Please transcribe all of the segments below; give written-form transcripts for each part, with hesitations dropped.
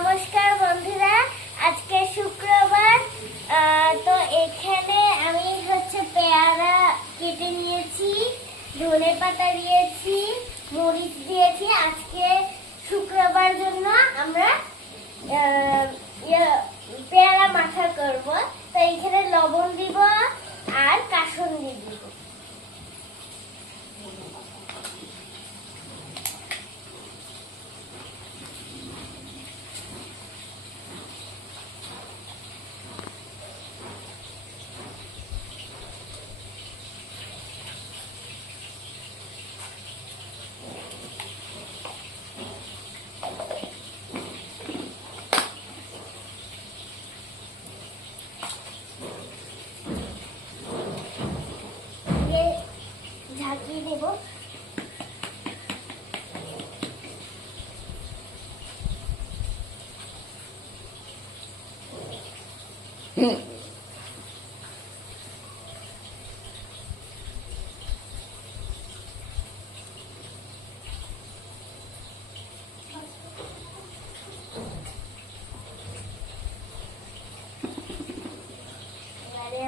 নমস্কার বন্ধুরা, আজকে শুক্রবার। তো এখানে আমি পেয়ারা কেটে নিয়েছি, ধনেপাতা দিয়েছি, মরিচ দিয়েছি। আজকে শুক্রবার জন্য আমরা পেয়ারা মাখা করব। তো এখানে লবণ দিব আর কাসুন্দি দিব। ঝাঁকিয়ে দেব।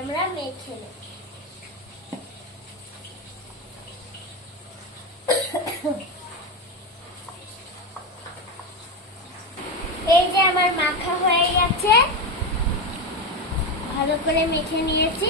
আমরা মেখে নেব। এই যে আমার মাখা হয়ে গেছে, ভালো করে মেখে নিয়েছি।